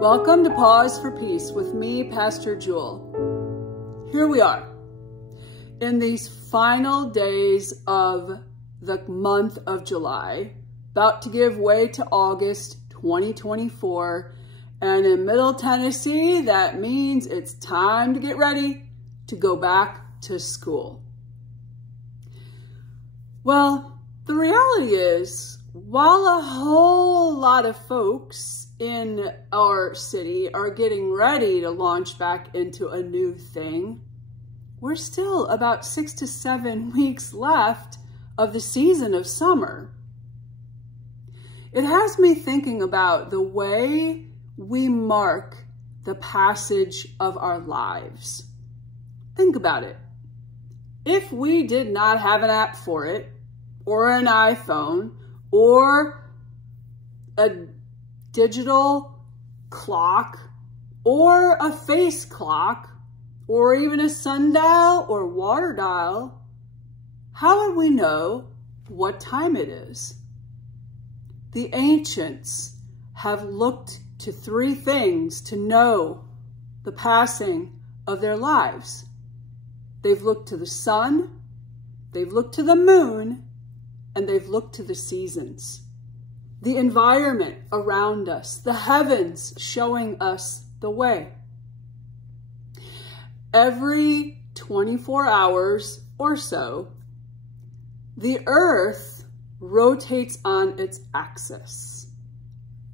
Welcome to Pause for Peace with me, Pastor Jule. Here we are in these final days of the month of July, about to give way to August 2024. And in Middle Tennessee, that means it's time to get ready to go back to school. Well, the reality is, while a whole lot of folks in our city are getting ready to launch back into a new thing, we're still about 6 to 7 weeks left of the season of summer. It has me thinking about the way we mark the passage of our lives. Think about it. If we did not have an app for it, or an iPhone, or a digital clock, or a face clock, or even a sundial or water dial, how would we know what time it is? The ancients have looked to 3 things to know the passing of their lives. They've looked to the sun, they've looked to the moon, and they've looked to the seasons. The environment around us, the heavens showing us the way. Every 24 hours or so, the earth rotates on its axis.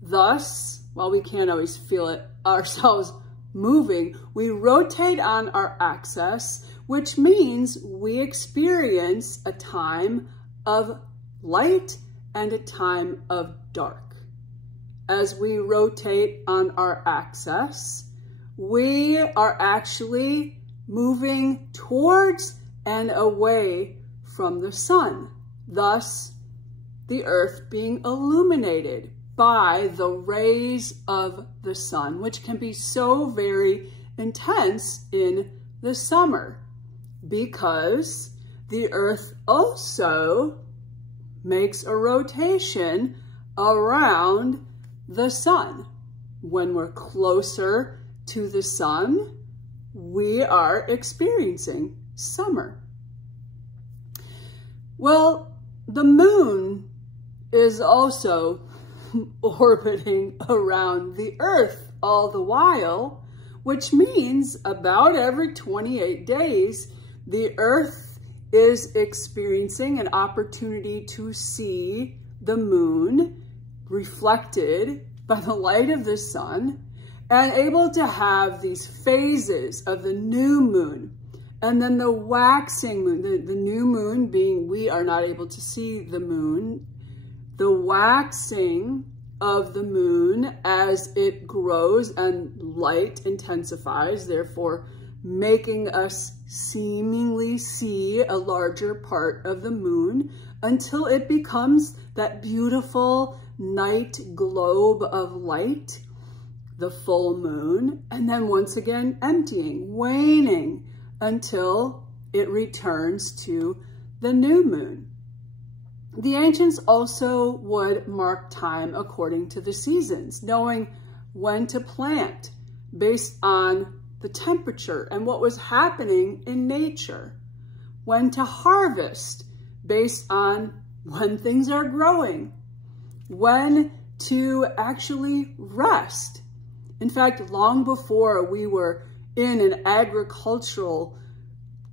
Thus, while we can't always feel it ourselves moving, we rotate on our axis, which means we experience a time of light and a time of dark. As we rotate on our axis, we are actually moving towards and away from the sun, thus the earth being illuminated by the rays of the sun, which can be so very intense in the summer because the earth also makes a rotation around the sun. When we're closer to the sun, we are experiencing summer. Well, the moon is also orbiting around the earth all the while, which means about every 28 days, the earth is experiencing an opportunity to see the moon reflected by the light of the sun and able to have these phases of the new moon and then the waxing moon, the new moon being we are not able to see the moon, the waxing of the moon as it grows and light intensifies, therefore making us seemingly see a larger part of the moon until it becomes that beautiful night globe of light, the full moon, and then once again emptying, waning until it returns to the new moon. The ancients also would mark time according to the seasons, knowing when to plant based on the temperature and what was happening in nature, when to harvest based on when things are growing, when to actually rest. In fact, long before we were in an agricultural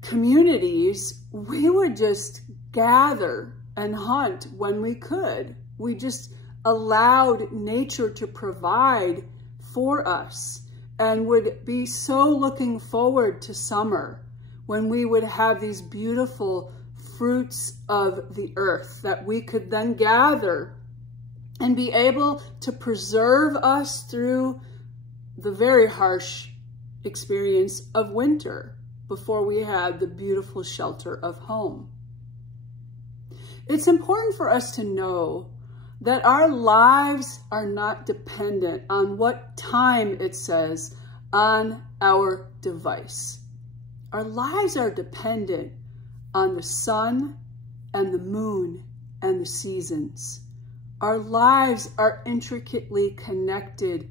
communities, we would just gather and hunt when we could. We just allowed nature to provide for us and would be so looking forward to summer when we would have these beautiful fruits of the earth that we could then gather and be able to preserve us through the very harsh experience of winter before we had the beautiful shelter of home. It's important for us to know that our lives are not dependent on what time it says on our device. Our lives are dependent on the sun and the moon and the seasons. Our lives are intricately connected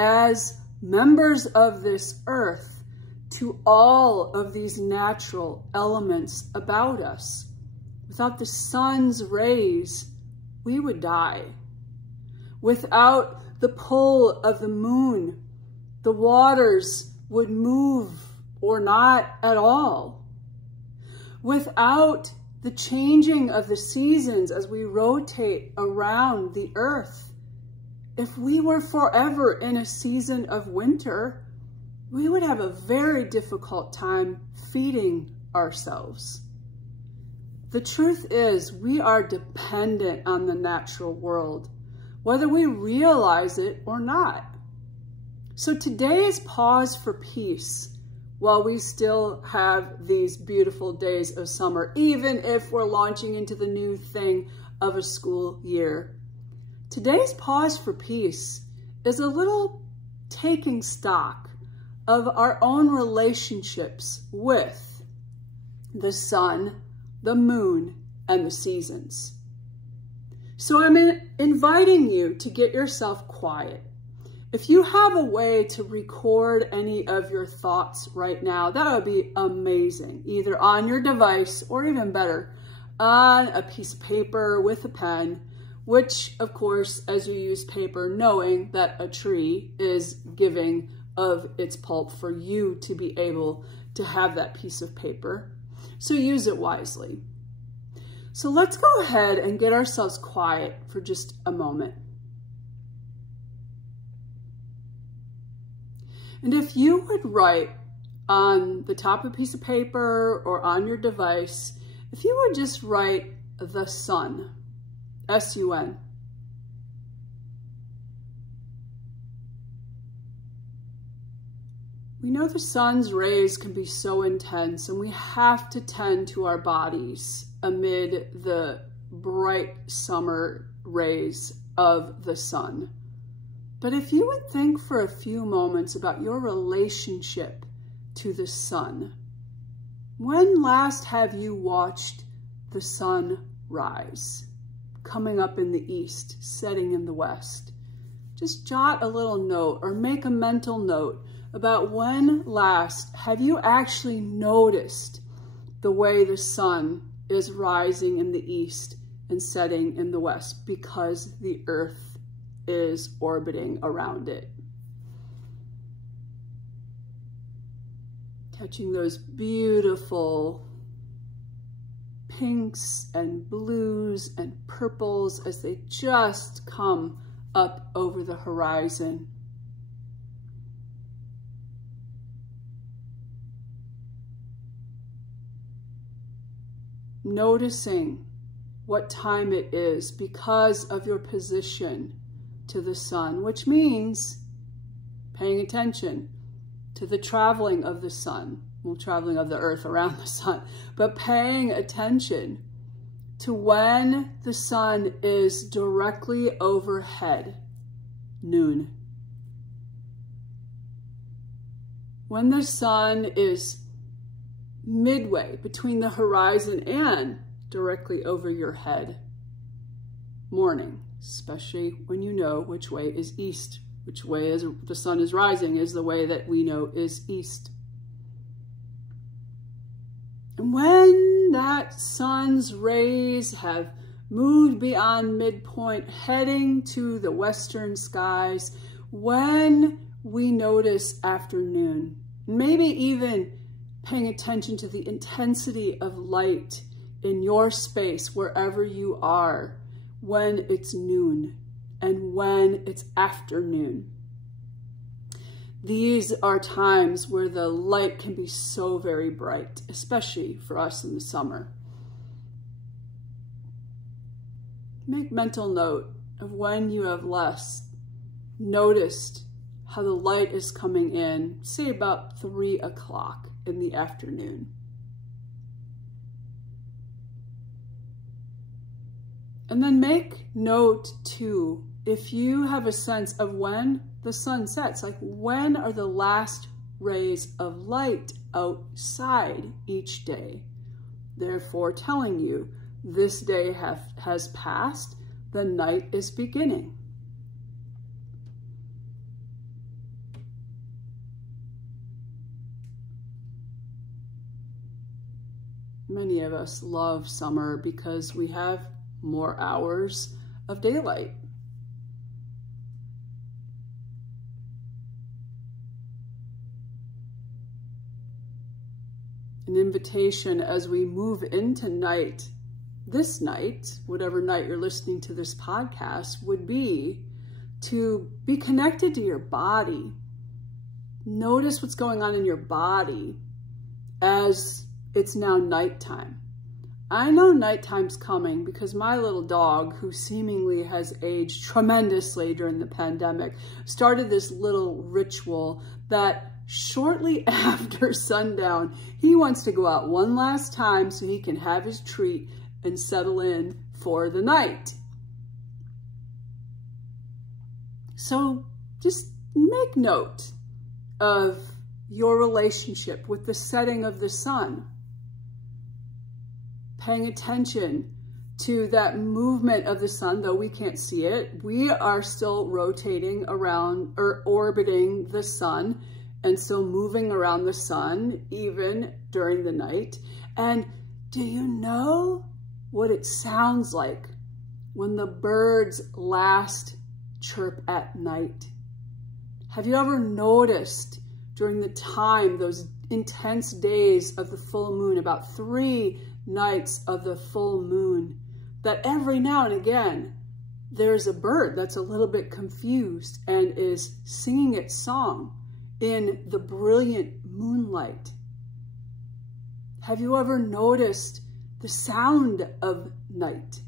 as members of this earth to all of these natural elements about us. Without the sun's rays, we would die. Without the pull of the moon, the waters would move or not at all. Without the changing of the seasons as we rotate around the earth, if we were forever in a season of winter, we would have a very difficult time feeding ourselves. The truth is, we are dependent on the natural world, whether we realize it or not. So today is pause for peace while we still have these beautiful days of summer, even if we're launching into the new thing of a school year. Today's pause for peace is a little taking stock of our own relationships with the sun, the moon, and the seasons. So I'm inviting you to get yourself quiet. If you have a way to record any of your thoughts right now, that would be amazing, either on your device or even better, on a piece of paper with a pen, which of course, as you use paper, knowing that a tree is giving of its pulp for you to be able to have that piece of paper. So use it wisely. So let's go ahead and get ourselves quiet for just a moment. And if you would write on the top of a piece of paper or on your device, if you would just write the sun, S-U-N. We know the sun's rays can be so intense, and we have to tend to our bodies amid the bright summer rays of the sun. But if you would think for a few moments about your relationship to the sun, when last have you watched the sun rise, coming up in the east, setting in the west? Just jot a little note or make a mental note about when last have you actually noticed the way the sun is rising in the east and setting in the west, because the earth is orbiting around it. Catching those beautiful pinks and blues and purples as they just come up over the horizon. Noticing what time it is because of your position to the sun, which means paying attention to the traveling of the sun, well, traveling of the earth around the sun, but paying attention to when the sun is directly overhead, noon. When the sun is midway between the horizon and directly over your head, morning, especially when you know which way is east. Which way is the sun is rising is the way that we know is east. And when that sun's rays have moved beyond midpoint, heading to the western skies, when we notice afternoon, maybe even paying attention to the intensity of light in your space, wherever you are, when it's noon and when it's afternoon. These are times where the light can be so very bright, especially for us in the summer. Make mental note of when you have last noticed how the light is coming in, say about 3 o'clock in the afternoon. And then make note too, if you have a sense of when the sun sets, like when are the last rays of light outside each day, therefore telling you this day has passed, the night is beginning. many of us love summer because we have more hours of daylight. An invitation as we move into night, this night, whatever night you're listening to this podcast, would be to be connected to your body. Notice what's going on in your body as it's now nighttime. I know nighttime's coming because my little dog, who seemingly has aged tremendously during the pandemic, started this little ritual that shortly after sundown, he wants to go out one last time so he can have his treat and settle in for the night. So just make note of your relationship with the setting of the sun. Paying attention to that movement of the sun, though we can't see it, we are still rotating around or orbiting the sun and still moving around the sun even during the night. And do you know what it sounds like when the birds last chirp at night? Have you ever noticed during the time, those intense days of the full moon, about 3 nights of the full moon, that every now and again, there's a bird that's a little bit confused and is singing its song in the brilliant moonlight? Have you ever noticed the sound of night?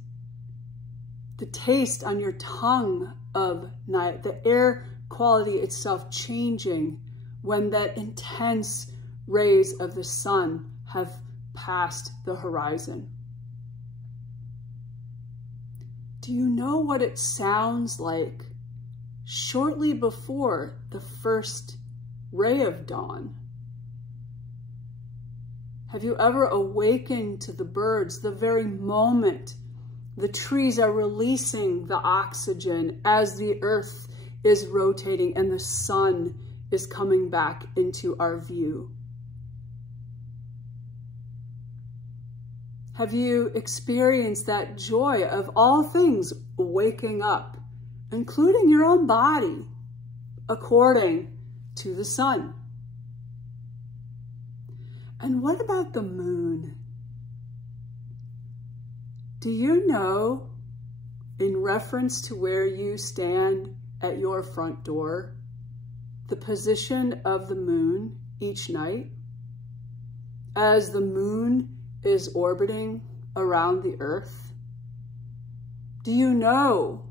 The taste on your tongue of night, the air quality itself changing when that intense rays of the sun have passed the horizon? Do you know what it sounds like shortly before the first ray of dawn? Have you ever awakened to the birds the very moment the trees are releasing the oxygen as the earth is rotating and the sun is coming back into our view? Have you experienced that joy of all things waking up, including your own body, according to the sun? And what about the moon? Do you know, in reference to where you stand at your front door, the position of the moon each night as the moon is orbiting around the earth? Do you know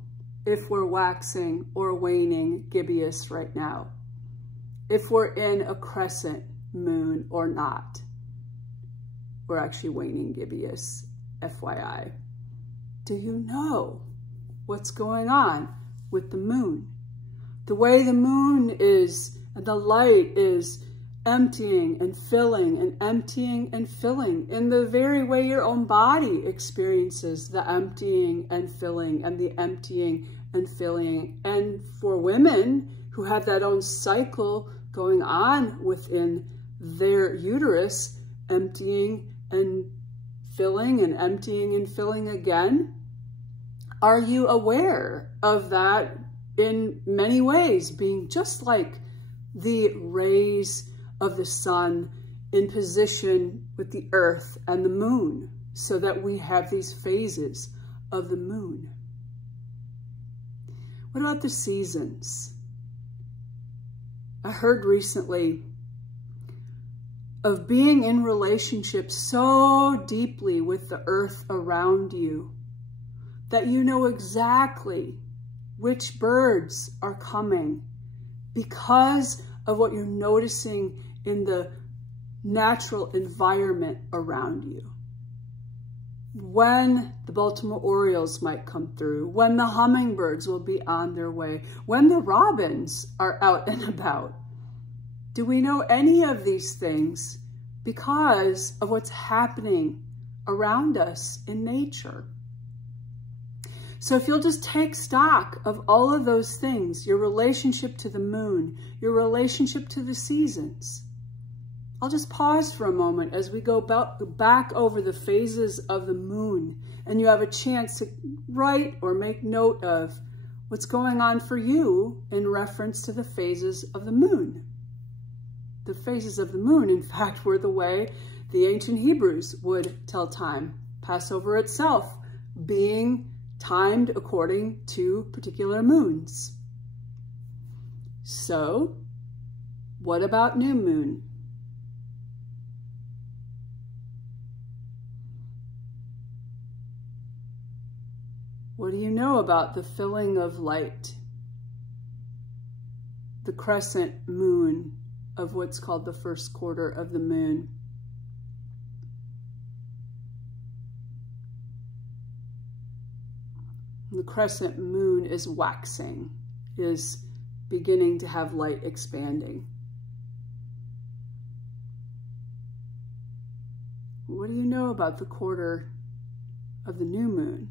if we're waxing or waning gibbous right now? If we're in a crescent moon or not? We're actually waning gibbous, FYI. Do you know what's going on with the moon? The way the moon is, the light is emptying and filling and emptying and filling in the very way your own body experiences the emptying and filling and the emptying and filling. And for women who have that own cycle going on within their uterus, emptying and filling and emptying and filling again, are you aware of that in many ways, being just like the rays of the sun in position with the earth and the moon, so that we have these phases of the moon? What about the seasons? I heard recently of being in relationship so deeply with the earth around you that you know exactly which birds are coming because of what you're noticing in the natural environment around you. When the Baltimore Orioles might come through, when the hummingbirds will be on their way, when the robins are out and about. Do we know any of these things because of what's happening around us in nature? So if you'll just take stock of all of those things, your relationship to the moon, your relationship to the seasons, I'll just pause for a moment as we go back over the phases of the moon, and you have a chance to write or make note of what's going on for you in reference to the phases of the moon. The phases of the moon, in fact, were the way the ancient Hebrews would tell time. Passover itself being timed according to particular moons. So, what about new moon? What do you know about the filling of light? The crescent moon of what's called the first quarter of the moon. The crescent moon is waxing, is beginning to have light expanding. What do you know about the quarter of the new moon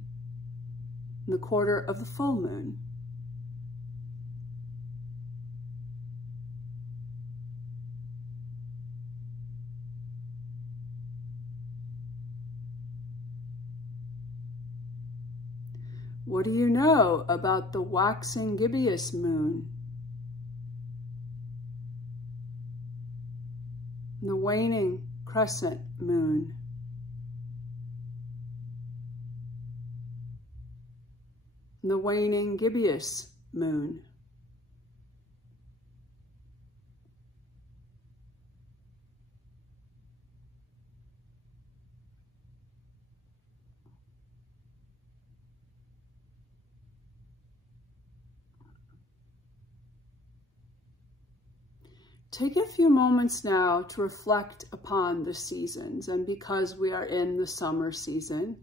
and the quarter of the full moon? What do you know about the waxing gibbous moon, the waning crescent moon, the waning gibbous moon? Take a few moments now to reflect upon the seasons, and because we are in the summer season,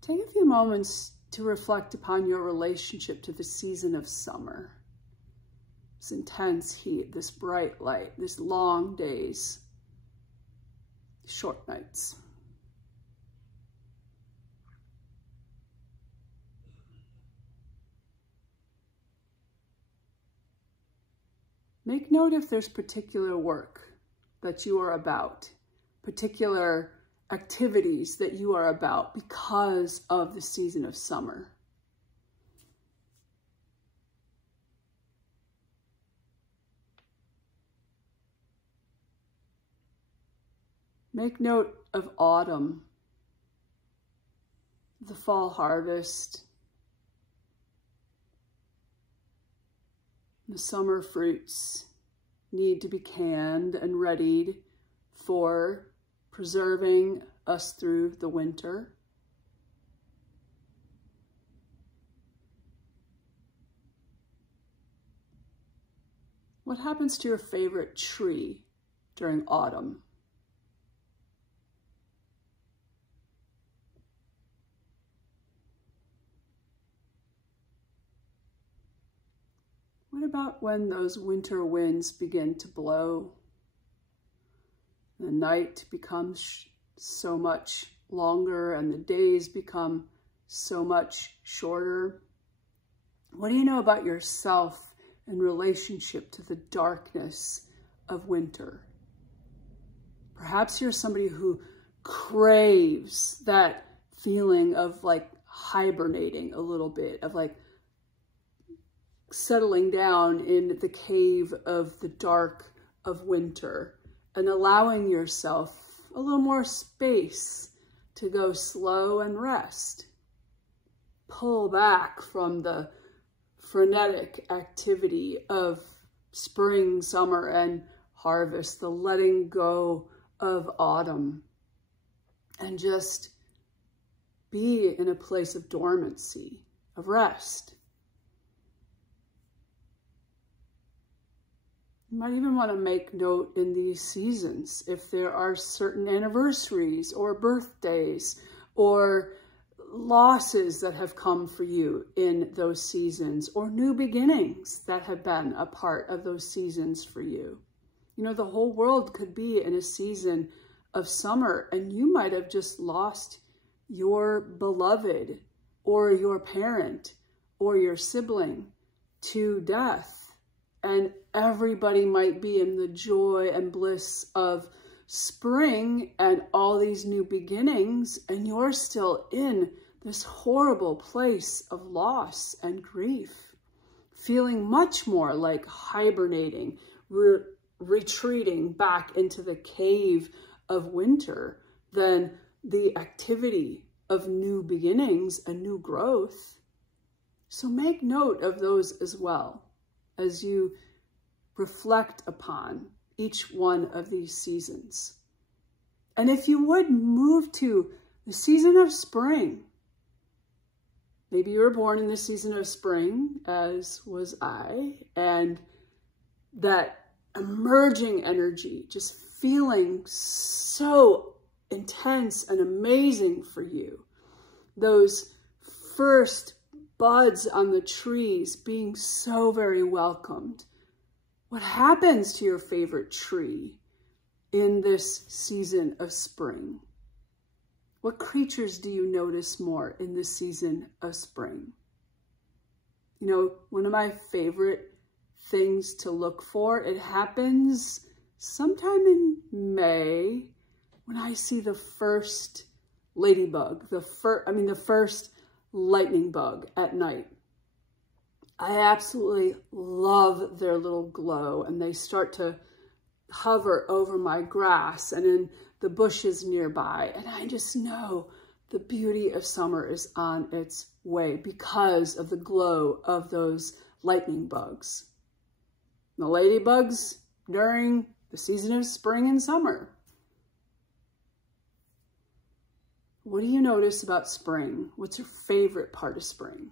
take a few moments to reflect upon your relationship to the season of summer. This intense heat, this bright light, this long days, short nights. Make note if there's particular work that you are about, particular activities that you are about because of the season of summer. Make note of autumn, the fall harvest, the summer fruits need to be canned and readied for preserving us through the winter. What happens to your favorite tree during autumn? What about when those winter winds begin to blow? The night becomes so much longer and the days become so much shorter. What do you know about yourself in relationship to the darkness of winter? Perhaps you're somebody who craves that feeling of like hibernating a little bit, of like settling down in the cave of the dark of winter and allowing yourself a little more space to go slow and rest. Pull back from the frenetic activity of spring, summer, and harvest, the letting go of autumn, and just be in a place of dormancy, of rest. You might even want to make note in these seasons if there are certain anniversaries or birthdays or losses that have come for you in those seasons, or new beginnings that have been a part of those seasons for you. You know, the whole world could be in a season of summer and you might have just lost your beloved or your parent or your sibling to death. and everybody might be in the joy and bliss of spring and all these new beginnings, and you're still in this horrible place of loss and grief, feeling much more like hibernating, retreating back into the cave of winter than the activity of new beginnings and new growth. So make note of those as well as you reflect upon each one of these seasons. And if you would move to the season of spring, maybe you were born in the season of spring, as was I, and that emerging energy, just feeling so intense and amazing for you. Those first buds on the trees being so very welcomed. What happens to your favorite tree in this season of spring? What creatures do you notice more in this season of spring? You know, one of my favorite things to look for, it happens sometime in May when I see the first ladybug, the first lightning bug at night. I absolutely love their little glow, and they start to hover over my grass and in the bushes nearby. And I just know the beauty of summer is on its way because of the glow of those lightning bugs. The ladybugs during the season of spring and summer. What do you notice about spring? What's your favorite part of spring?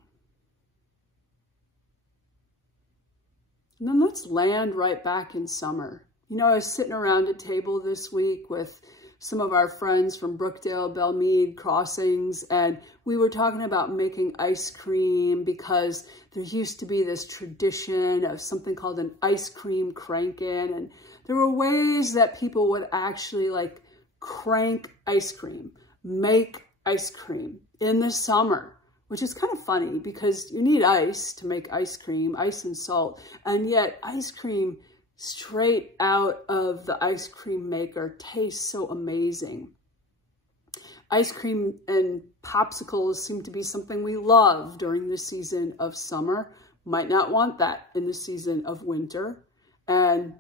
And then let's land right back in summer. You know, I was sitting around a table this week with some of our friends from Brookdale, Belmead Crossings, and we were talking about making ice cream because there used to be this tradition of something called an ice cream crank-in, and there were ways that people would actually like crank ice cream, make ice cream in the summer, which is kind of funny because you need ice to make ice cream, ice and salt, and yet ice cream straight out of the ice cream maker tastes so amazing. Ice cream and popsicles seem to be something we love during the season of summer. Might not want that in the season of winter. And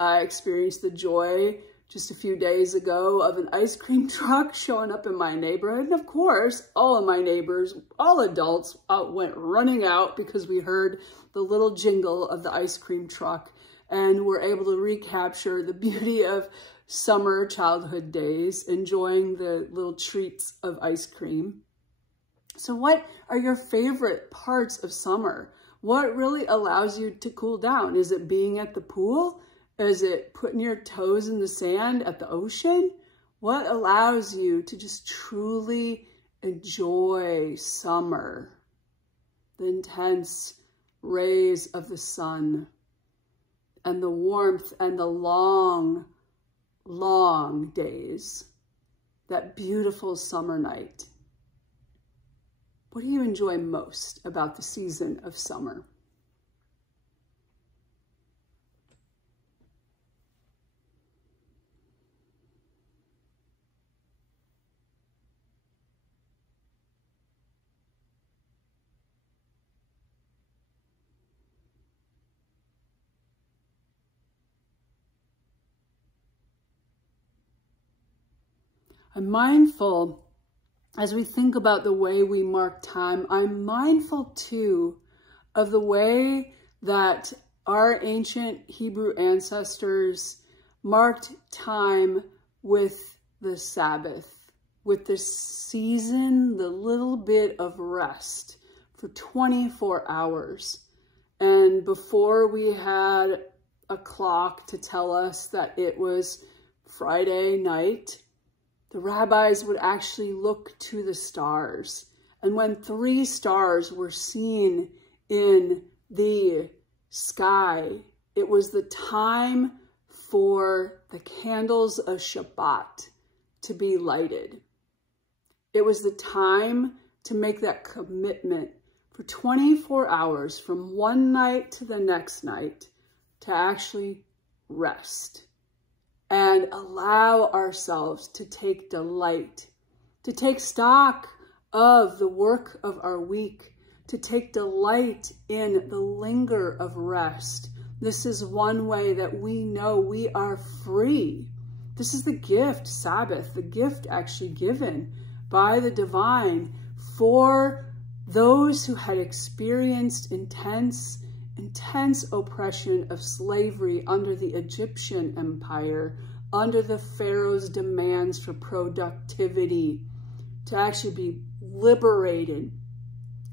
I experienced the joy just a few days ago of an ice cream truck showing up in my neighborhood. And of course, all of my neighbors, all adults, went running out because we heard the little jingle of the ice cream truck and were able to recapture the beauty of summer childhood days, enjoying the little treats of ice cream. So what are your favorite parts of summer? What really allows you to cool down? Is it being at the pool? Is it putting your toes in the sand at the ocean? What allows you to just truly enjoy summer? The intense rays of the sun and the warmth and the long, long days, that beautiful summer night. What do you enjoy most about the season of summer? I'm mindful, as we think about the way we mark time, I'm mindful too of the way that our ancient Hebrew ancestors marked time with the Sabbath, with the season, the little bit of rest for 24 hours. And before we had a clock to tell us that it was Friday night, the rabbis would actually look to the stars. And when 3 stars were seen in the sky, it was the time for the candles of Shabbat to be lighted. It was the time to make that commitment for 24 hours from one night to the next night, to actually rest and allow ourselves to take delight, to take stock of the work of our week, to take delight in the linger of rest. This is one way that we know we are free. This is the gift, Sabbath, the gift actually given by the divine for those who had experienced intense oppression of slavery under the Egyptian empire, under the Pharaoh's demands for productivity, to actually be liberated,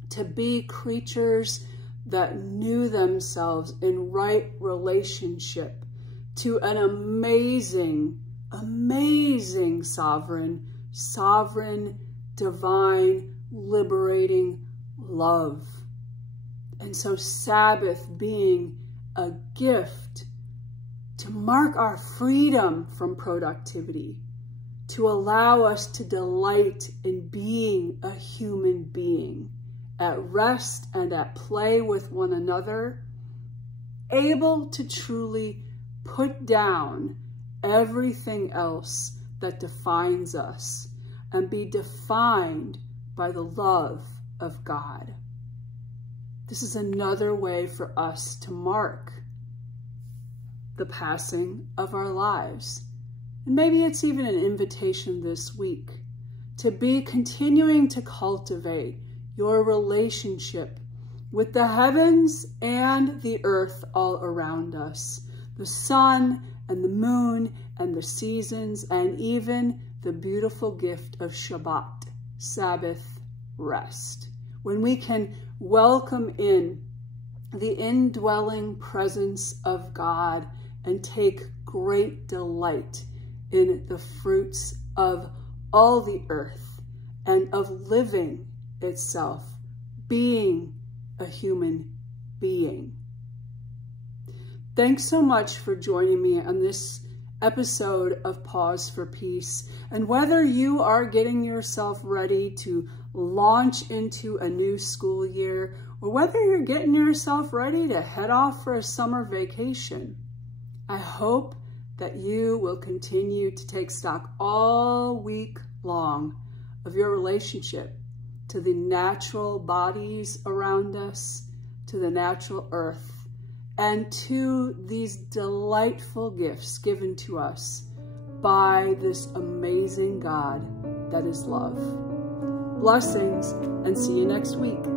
to be creatures that knew themselves in right relationship to an amazing, sovereign, divine, liberating love. And so Sabbath being a gift to mark our freedom from productivity, to allow us to delight in being a human being, at rest and at play with one another, able to truly put down everything else that defines us and be defined by the love of God. This is another way for us to mark the passing of our lives. And maybe it's even an invitation this week to be continuing to cultivate your relationship with the heavens and the earth all around us, the sun and the moon and the seasons, and even the beautiful gift of Shabbat, Sabbath rest, when we can welcome in the indwelling presence of God and take great delight in the fruits of all the earth and of living itself, being a human being. Thanks so much for joining me on this episode of Pause for Peace. And whether you are getting yourself ready to launch into a new school year, or whether you're getting yourself ready to head off for a summer vacation, I hope that you will continue to take stock all week long of your relationship to the natural bodies around us, to the natural earth, and to these delightful gifts given to us by this amazing God that is love. Blessings, and see you next week.